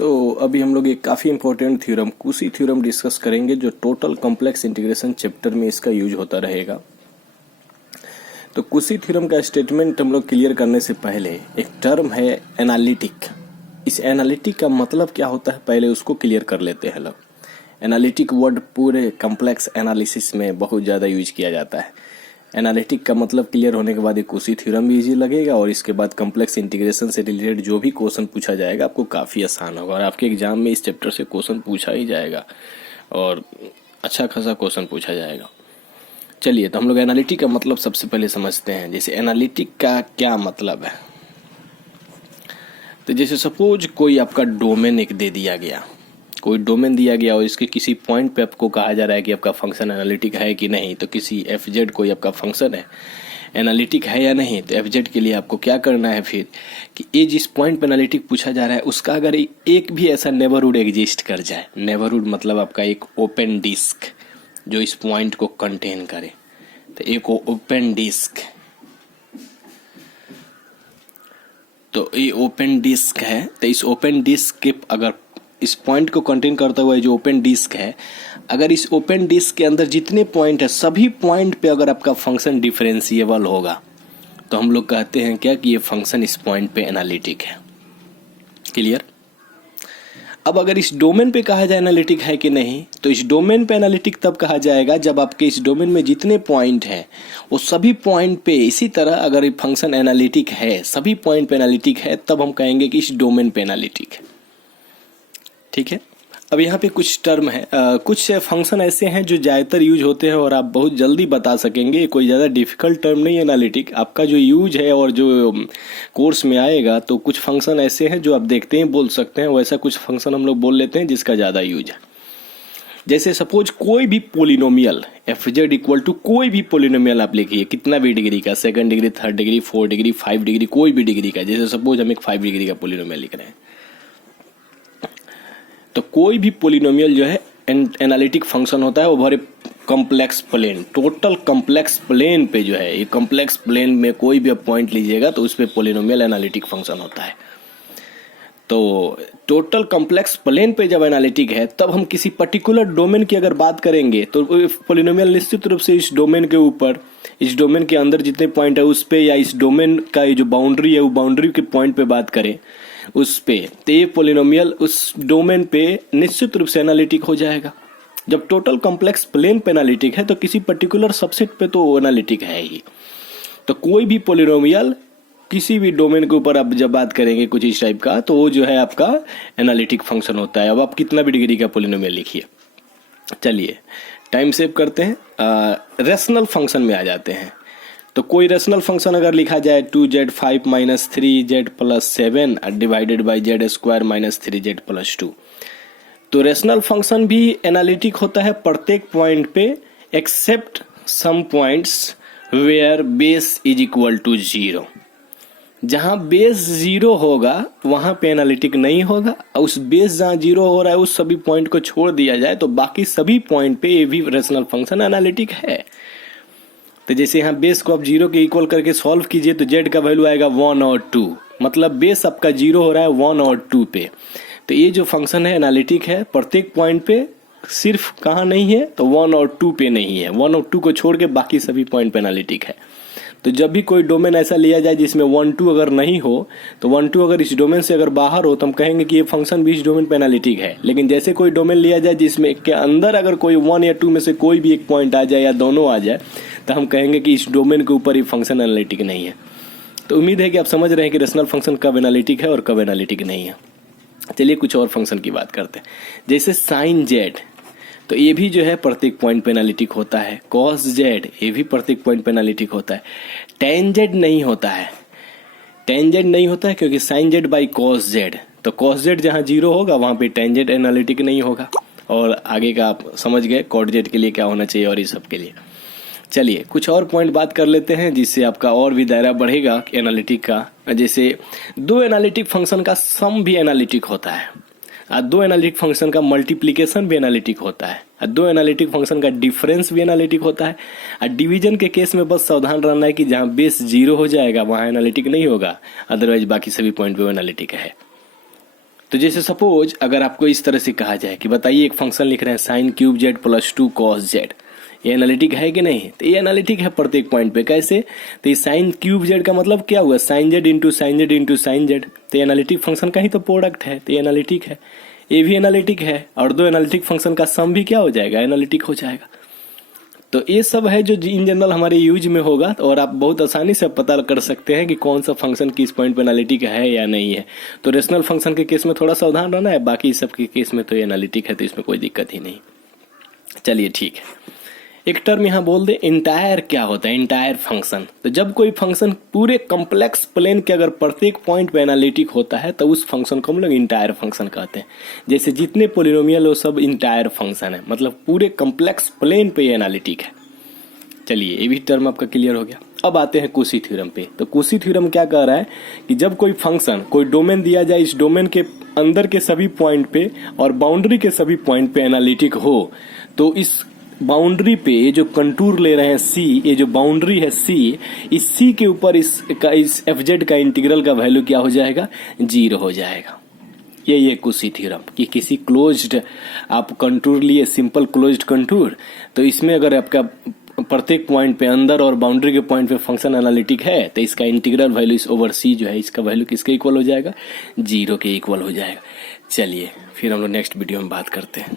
तो अभी हम लोग एक काफ़ी इंपॉर्टेंट थ्योरम कुशी थ्योरम डिस्कस करेंगे जो टोटल कॉम्प्लेक्स इंटीग्रेशन चैप्टर में इसका यूज होता रहेगा। तो कुशी थ्योरम का स्टेटमेंट हम लोग क्लियर करने से पहले एक टर्म है एनालिटिक। इस एनालिटिक का मतलब क्या होता है पहले उसको क्लियर कर लेते हैं लोग। एनालिटिक वर्ड पूरे कॉम्प्लेक्स एनालिसिस में बहुत ज़्यादा यूज किया जाता है। एनालिटिक का मतलब क्लियर होने के बाद एक कुशी थ्योरम भी इजी लगेगा और इसके बाद कॉम्प्लेक्स इंटीग्रेशन से रिलेटेड जो भी क्वेश्चन पूछा जाएगा आपको काफ़ी आसान होगा और आपके एग्जाम में इस चैप्टर से क्वेश्चन पूछा ही जाएगा और अच्छा खासा क्वेश्चन पूछा जाएगा। चलिए तो हम लोग एनालिटिक का मतलब सबसे पहले समझते हैं। जैसे एनालिटिक का क्या मतलब है, तो जैसे सपोज कोई आपका डोमेन एक दे दिया गया, कोई डोमेन दिया गया और इसके किसी पॉइंट पे आपको कहा जा रहा है कि आपका फंक्शन एनालिटिक है कि नहीं। तो किसी एफ जेड कोई आपका फंक्शन है एनालिटिक है या नहीं, तो एफ जेड के लिए आपको क्या करना है फिर कि ये जिस पॉइंट पे एनालिटिक पूछा जा रहा है उसका अगर एक भी ऐसा नेबरहुड एग्जिस्ट कर जाए, नेबरहुड मतलब आपका एक ओपन डिस्क जो इस पॉइंट को कंटेन करे, तो एक ओपन डिस्क, तो ये ओपन डिस्क है। तो इस ओपन डिस्क के अगर इस पॉइंट को कंटेन करता हुआ जो ओपन डिस्क है, अगर इस ओपन डिस्क के अंदर जितने पॉइंट है सभी पॉइंट पे अगर आपका फंक्शन डिफरेंशिएबल होगा तो हम लोग कहते हैं क्या कि ये फंक्शन इस पॉइंट पे एनालिटिक है। क्लियर। अब अगर इस डोमेन पे कहा जाए एनालिटिक है कि नहीं, तो इस डोमेन पे एनालिटिक तब कहा जाएगा जब आपके इस डोमेन में जितने पॉइंट हैं वो सभी पॉइंट पे इसी तरह अगर ये फंक्शन एनालिटिक है, सभी पॉइंट पे एनालिटिक है, तब हम कहेंगे कि इस डोमेन पे एनालिटिक है। ठीक है। अब यहाँ पे कुछ टर्म है, कुछ फंक्शन ऐसे हैं जो ज़्यादातर यूज होते हैं और आप बहुत जल्दी बता सकेंगे। कोई ज़्यादा डिफिकल्ट टर्म नहीं है एनालिटिक, आपका जो यूज है और जो कोर्स में आएगा तो कुछ फंक्शन ऐसे हैं जो आप देखते हैं बोल सकते हैं, वैसा कुछ फंक्शन हम लोग बोल लेते हैं जिसका ज़्यादा यूज है। जैसे सपोज कोई भी polynomial F Z equal to कोई भी पोलिनोमियल आप लिखिए, कितना भी डिग्री का, second degree, third degree, 4 degree, 5 degree, कोई भी डिग्री का। जैसे सपोज हम एक 5 डिग्री का पोलिनोमियल लिख रहे हैं, तो कोई भी पोलिनोमियल जो है एनालिटिक फंक्शन होता है over a complex plane. Total complex plane पे जो है, ये कॉम्प्लेक्स प्लेन में कोई भी आप पॉइंट लीजिएगा तो उस पे पोलिनोमियल एनालिटिक फंक्शन होता है। तो टोटल कॉम्प्लेक्स प्लेन पे जब एनालिटिक है तब हम किसी पर्टिकुलर डोमेन की अगर बात करेंगे तो पोलिनोमियल निश्चित रूप से इस डोमेन के ऊपर, इस डोमेन के अंदर जितने पॉइंट है उस पे, या इस डोमेन का ये जो बाउंड्री है वो बाउंड्री के पॉइंट पे बात करें उस पे, तो ये पोलिनोमियल उस डोमेन पे निश्चित रूप से एनालिटिक हो जाएगा। जब टोटल कॉम्प्लेक्स प्लेन पे एनालिटिक है तो किसी पर्टिकुलर सबसेट पे तो एनालिटिक है ही। तो कोई भी पोलिनोमियल किसी भी डोमेन के ऊपर आप जब बात करेंगे कुछ इस टाइप का, तो वो जो है आपका एनालिटिक फंक्शन होता है। अब आप कितना भी डिग्री का पोलिनोमियल लिखिए। चलिए टाइम सेव करते हैं, रेशनल फंक्शन में आ जाते हैं। तो कोई रेशनल फंक्शन अगर लिखा जाए 2z 5 minus 3z plus 7 divided by z square minus 3z plus 2, तो रेशनल फंक्शन भी एनालिटिक होता है प्रत्येक पॉइंट पे except some points where base is equal to 0। जहां बेस 0 होगा वहां पे एनालिटिक नहीं होगा, और उस बेस जहां 0 हो रहा है उस सभी पॉइंट को छोड़ दिया जाए तो बाकी सभी पॉइंट पे ये भी रेशनल फंक्शन एनालिटिक है। तो जैसे यहाँ बेस को आप 0 के इक्वल करके सॉल्व कीजिए तो z का वैल्यू आएगा 1 और 2, मतलब बेस आपका 0 हो रहा है 1 और 2 पे। तो ये जो फंक्शन है एनालिटिक है प्रत्येक पॉइंट पे, सिर्फ कहाँ नहीं है तो 1 और 2 पे नहीं है, 1 और 2 को छोड़ के बाकी सभी पॉइंट पे एनालिटिक है। तो जब भी कोई डोमेन ऐसा लिया जाए जिसमें 1 2 अगर नहीं हो, तो 1 2 अगर इस डोमेन से अगर बाहर हो तो हम कहेंगे कि ये फंक्शन भी इस डोमेन पे एनालिटिक है। लेकिन जैसे कोई डोमेन लिया जाए जिसमें के अंदर अगर कोई 1 या 2 में से कोई भी एक पॉइंट आ जाए या दोनों आ जाए तो हम कहेंगे कि इस डोमेन के ऊपर ये फंक्शन एनालिटिक नहीं है। तो उम्मीद है कि आप समझ रहे हैं कि रेशनल फंक्शन कब एनालिटिक है और कब एनालिटिक नहीं है। चलिए कुछ और फंक्शन की बात करते हैं। जैसे साइन जेड, तो ये भी जो है प्रत्येक पॉइंट पे एनालिटिक होता है। कॉस जेड, ये भी प्रत्येक पॉइंट पे एनालिटिक होता है। टेन जेड नहीं होता है, टेन जेड नहीं होता है क्योंकि sine Z by cos Z, तो कॉस जेड जहाँ 0 होगा वहां पे टेन जेड एनालिटिक नहीं होगा। और आगे का आप समझ गए कॉट जेड के लिए क्या होना चाहिए और इस सब के लिए। चलिए कुछ और पॉइंट बात कर लेते हैं जिससे आपका और भी दायरा बढ़ेगा एनालिटिक का। जैसे दो एनालिटिक फंक्शन का सम भी एनालिटिक होता है, और दो एनालिटिक फंक्शन का मल्टीप्लिकेशन भी एनालिटिक होता है, और दो एनालिटिक फंक्शन का डिफरेंस भी एनालिटिक होता है। और डिवीजन के केस में बस सावधान रहना है कि जहां बेस 0 हो जाएगा वहां एनालिटिक नहीं होगा, अदरवाइज बाकी सभी पॉइंट पे एनालिटिक है। तो जैसे सपोज अगर आपको इस तरह से कहा जाए कि बताइए एक फंक्शन लिख रहे हैं sine cube Z plus 2 cos Z, ये एनालिटिक है कि नहीं? तो ये एनालिटिक है प्रत्येक पॉइंट पे। कैसे? तो ये साइन क्यूब जेड का मतलब क्या हुआ? Sine Z into sine Z into sine Z. तो ये एनालिटिक फंक्शन का ही तो प्रोडक्ट है, तो ये एनालिटिक है। ये भी एनालिटिक है, और दो एनालिटिक फंक्शन का सम भी क्या हो जाएगा? एनालिटिक हो जाएगा। तो ये सब है जो इन जनरल हमारे यूज में होगा, और आप बहुत आसानी से पता कर सकते हैं कि कौन सा फंक्शन किस पॉइंट पे एनालिटिक है या नहीं है। तो रेशनल फंक्शन के केस में थोड़ा सावधान रहना है, बाकी सब के केस में तो ये एनालिटिक है, तो इसमें कोई दिक्कत ही नहीं। चलिए ठीक है, एक टर्म यहां बोल दे इंटायर। क्या होता है इंटायर फंक्शन? तो जब कोई फंक्शन पूरे कॉम्प्लेक्स प्लेन के अगर प्रत्येक पॉइंट पे एनालिटिक होता है तो उस फंक्शन को हम लोग इंटायर फंक्शन कहते हैं। जैसे जितने पोलिनोमियल वो सब इंटायर फंक्शन है, मतलब पूरे कॉम्प्लेक्स प्लेन पे एनालिटिक है। चलिए ये भी टर्म आपका क्लियर हो गया। अब आते हैं कुशी थ्योरम पे। तो कुशी थ्योरम क्या कह रहा है कि जब कोई फंक्शन कोई डोमेन दिया जाए, इस डोमेन के अंदर के सभी पॉइंट पे और बाउंड्री के सभी पॉइंट पे एनालिटिक हो, तो इस बाउंड्री पे ये जो कंटूर ले रहे हैं सी, ये जो बाउंड्री है सी, इस सी के ऊपर इस एफ जेड का इंटीग्रल का वैल्यू क्या हो जाएगा? 0 हो जाएगा। ये कुशी थ्योरम कि किसी क्लोज्ड आप कंटूर लिए, सिंपल क्लोज्ड कंटूर, तो इसमें अगर आपका प्रत्येक पॉइंट पे अंदर और बाउंड्री के पॉइंट पे फंक्शन एनालिटिक है, तो इसका इंटीग्रल वैल्यू इस ओवर सी जो है, इसका वैल्यू किसके इक्वल हो जाएगा? 0 के इक्वल हो जाएगा। चलिए फिर हम लोग नेक्स्ट वीडियो में बात करते हैं।